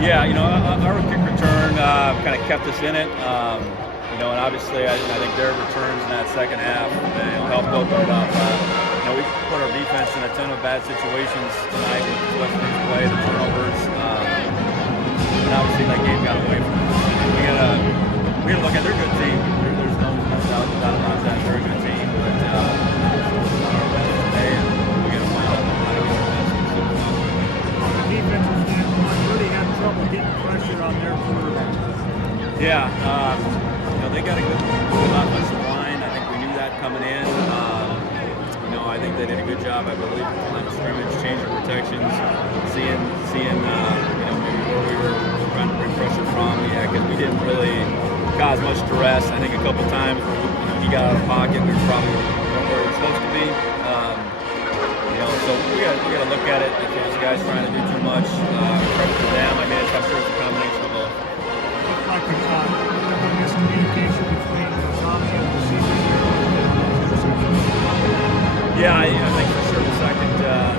Yeah, our kick return kind of kept us in it. And obviously I think their returns in that second half helped open it up. We put our defense in a ton of bad situations tonight with the West Coast play, the turnovers, and obviously that game got away from us. We gotta look at their good team. There's no doubt about that. They're a good team, but we're not our best today, and we gotta find out how to get our best. On the defensive standpoint, really had trouble getting pressure on their quarterback. Yeah, they got a good offensive line. I think we knew that coming in. I think they did a good job, I believe, on the scrimmage, changing protections, seeing maybe where we were trying to bring pressure from. Yeah, because we didn't really cause much duress. I think a couple times he got out of pocket, we were probably where we were supposed to be. So we got to look at it. If those guys trying to do too much, credit to them. I mean, I'm sure it's a combination of both. Looks like a miscommunication between Tommy and the receivers here. Yeah, I think for sure the second and third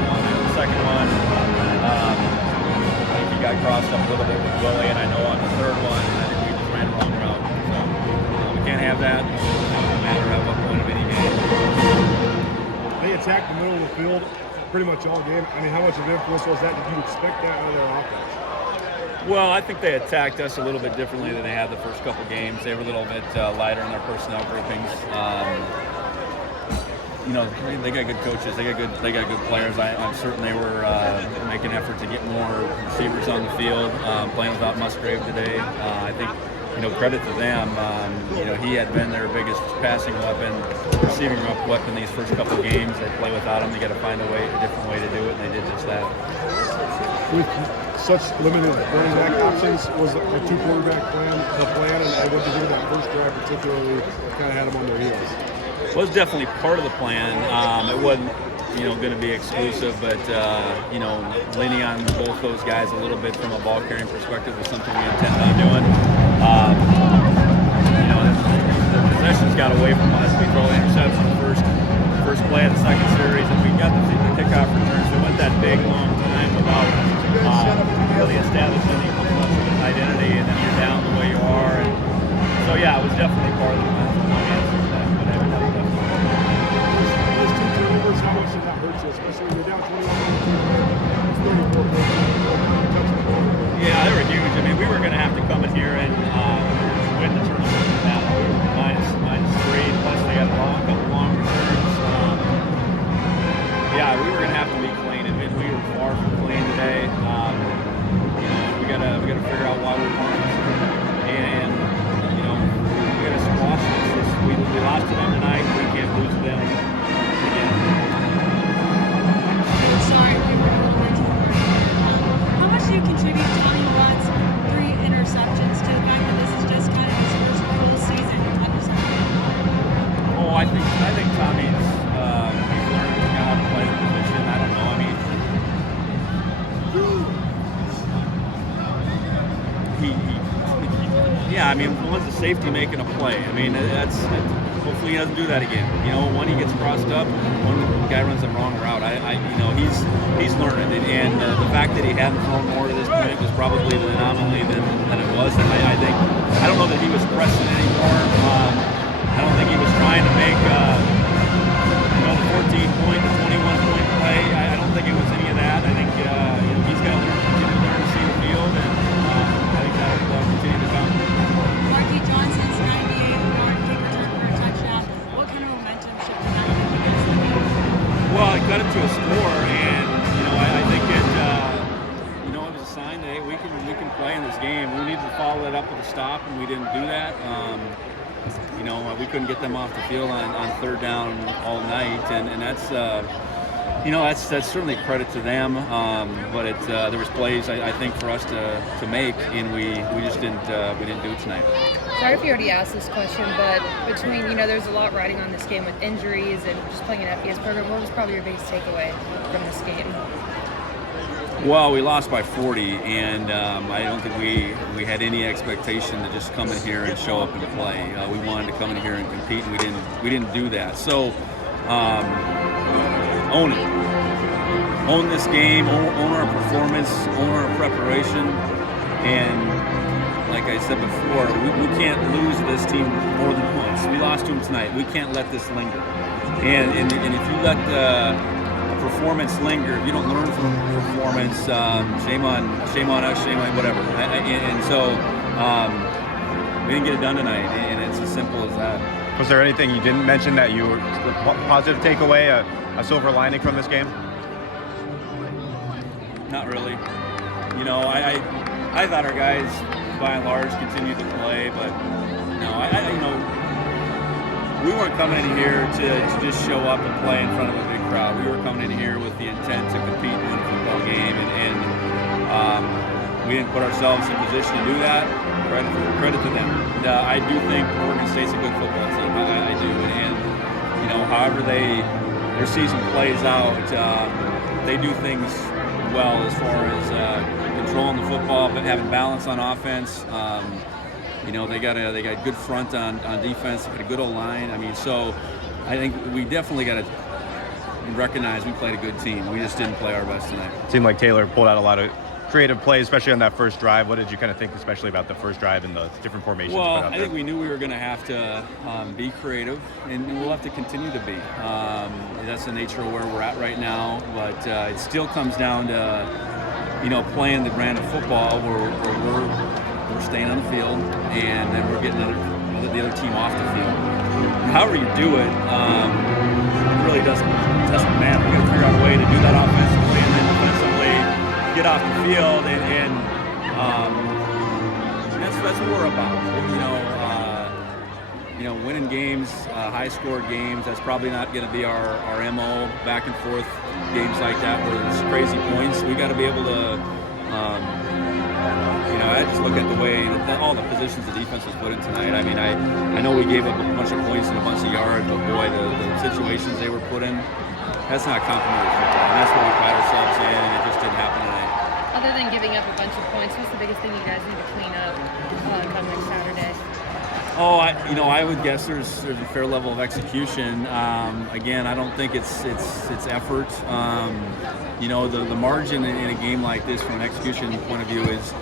one. The second one, I think he got crossed up a little bit with Willie, and I know on the third one, I think we just ran the wrong route. So we can't have that. No matter at what point of any game. They attacked the middle of the field pretty much all game. I mean, how much of an influence was that? Did you expect that out of their offense? Well, I think they attacked us a little bit differently than they had the first couple games. They were a little bit lighter in their personnel groupings. They got good coaches. They got good players. I'm certain they were making an effort to get more receivers on the field. Playing without Musgrave today, I think credit to them. He had been their biggest passing weapon, receiving weapon these first couple games. They play without him. They got to find a different way to do it, and they did just that. With such limited running back options, was a two-quarterback plan the plan? And what did you do that first drive particularly kind of had them on their heels? Well, it was definitely part of the plan. It wasn't, going to be exclusive, but leaning on both those guys a little bit from a ball carrying perspective was something we intended on doing. The possessions got away from us. We throw the interception first play of the second series, and we got the kickoff returns. We went that big long time without really establishing any much of an identity, and then you're down the way you are. And so yeah, it was definitely part of the plan. Those two turnovers, how much did that hurt you, especially when you're down 21-34? Yeah, they were huge. I mean, we were going to have to come in here and win the tournament now. We were -3, plus they got a couple long returns. We were going to have to be clean, and we were far from clean today. We got to figure out why we weren't, and we got to squash this. We lost to them tonight. We can't lose to them again. Sorry, we were a little bit too early. How much do you contribute Tommy Watt's 3 interceptions to the fact that this is just kind of his first full season under center? Oh, I think Tommy's he's learned how to play the position. I don't know. I mean, once the safety making a play, I mean, hopefully he doesn't do that again. When he gets crossed up, one guy runs the wrong route. He's learning, and the fact that he hadn't thrown more to this point was probably the anomaly than it was. And I don't know that he was pressing anymore. I don't think he was trying to make the 14-point, the 21-point play. I don't think it was any of that. I think he's got to continue to learn to see the field, and I think that will continue to come. Marky Johnson's 98-yard kick return for a touchdown. What kind of momentum shifted that with you guys in the game? Well, it got it to a score, and I think it was a sign that hey, we can play in this game. We needed to follow that up with a stop, and we didn't do that. We couldn't get them off the field on third down all night, and that's that's certainly a credit to them. But there was plays I think for us to make, and we just didn't do it tonight. Sorry if you already asked this question, but between there's a lot riding on this game with injuries and just playing an FBS program. What was probably your biggest takeaway from this game? Well, we lost by 40, and I don't think we had any expectation to just come in here and show up and play. We wanted to come in here and compete, and we didn't do that. So own it. own this game, own our performance, own our preparation, and like I said before, we can't lose this team more than once. We lost to them tonight. We can't let this linger. And if you let the performance linger, if you don't learn from performance, shame on us, shame on whatever. And so we didn't get it done tonight, and it's as simple as that. Was there anything you didn't mention that you were positive takeaway, a silver lining from this game? Not really. You know, I thought our guys, by and large, continued to play, but no, we weren't coming in here to just show up and play in front of a big crowd. We were coming in here with the intent to compete and win a football game, and we didn't put ourselves in position to do that. Credit to them. And, I do think Oregon State's a good football team. I do, and you know, however their season plays out, they do things well as far as controlling the football, but having balance on offense. You know, they got good front on defense. They got a good O-line. I mean, so I think we definitely got to recognize we played a good team. We just didn't play our best tonight. It seemed like Taylor pulled out a lot of creative plays, especially on that first drive. What did you kind of think, especially about the first drive and the different formations? Well, put out I think we knew we were going to have to be creative, and we'll have to continue to be. That's the nature of where we're at right now, but it still comes down to, you know, playing the brand of football where we're staying on the field, and then we're getting the other team off the field. However you do it, it really doesn't matter. We got to figure out a way to do that offensively and then defensively, get off the field, and that's what we're about. You know, winning games, high-scored games. That's probably not going to be our MO. Back and forth games like that where there's crazy points. We got to be able to. You know, I just look at the way that all the positions the defense was put in tonight. I mean, I know we gave up a bunch of points and a bunch of yards, but boy, the situations they were put in, that's not complimentary football. And that's where we pride ourselves in, and it just didn't happen tonight. Other than giving up a bunch of points, what's the biggest thing you guys need to clean up come next Saturday? Oh, I would guess there's a fair level of execution. Again, I don't think it's effort. You know, the margin in a game like this from an execution point of view is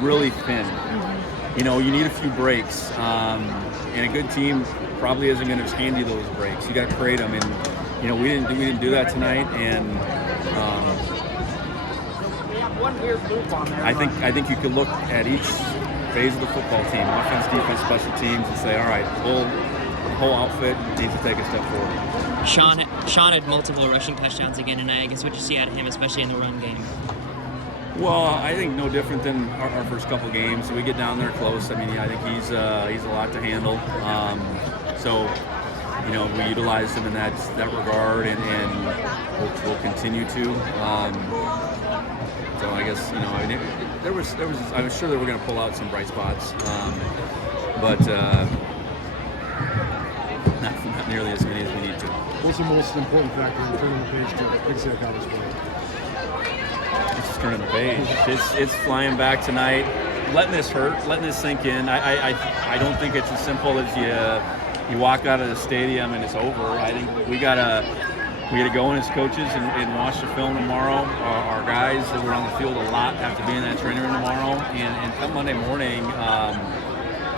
really thin. Mm-hmm. You know, you need a few breaks, and a good team probably isn't going to just hand you those breaks. You got to create them, and you know we didn't do that tonight. And I think you could look at each phase of the football team, offense, defense, special teams, and say, all right, the whole outfit needs to take a step forward. Sean had multiple rushing touchdowns again tonight. I guess what you see out of him, especially in the run game. Well, I think no different than our first couple games. We get down there close. I mean, I think he's a lot to handle. So, you know, we utilized him in that regard, and we'll continue to. So I guess, you know, I mean, there was I was sure they were going to pull out some bright spots, but not nearly as many as we need to. What's the most important factor in turning the page to Big Sky College play? It's just turning the page. It's flying back tonight, letting this hurt, letting this sink in. I don't think it's as simple as you walk out of the stadium and it's over. I think we gotta go in as coaches and watch the film tomorrow. Our guys that were on the field a lot have to be in that training room tomorrow. And come Monday morning,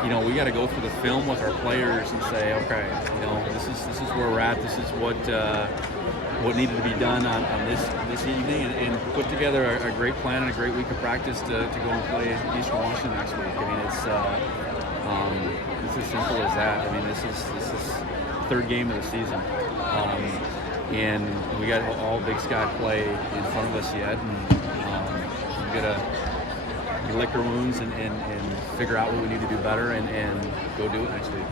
you know, we got to go through the film with our players and say, okay, you know, this is where we're at. This is what needed to be done on this evening, and put together a great plan and a great week of practice to go and play Eastern Washington next week. I mean, it's as simple as that. I mean, this is the third game of the season. And we got all Big Sky play in front of us yet, and we gotta lick our wounds and figure out what we need to do better and go do it next week.